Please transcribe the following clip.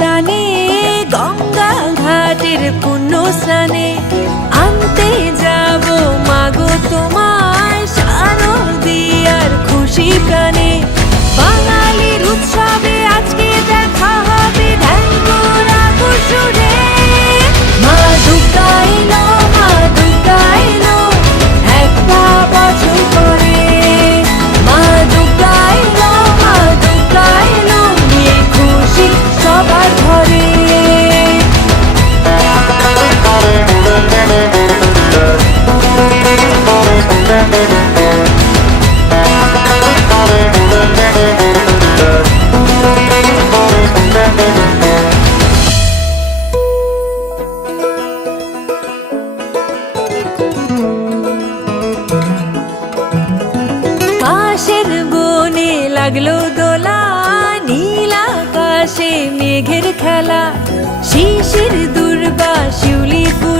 টানে গঙ্গা ঘাটের পুণ্য স্নানে আনতে যাব মাগো তোমায় শারদিয়ার খুশি প্রাণে। বাঙালির উৎসবে আজকে দেখা হবে ধ্যান করা সুরে। মা দুর্গা এলো, মা দুর্গা এলো, একটা বছর পরে। মা দুর্গা এলো, মা দুর্গা এলো, নিয়ে খুশি সবার ঘরে। পাশের বনে লাগলো দোলা, নীল আকাশে মেঘের খেলা, শিশির দুর্বা শিউলি ফুল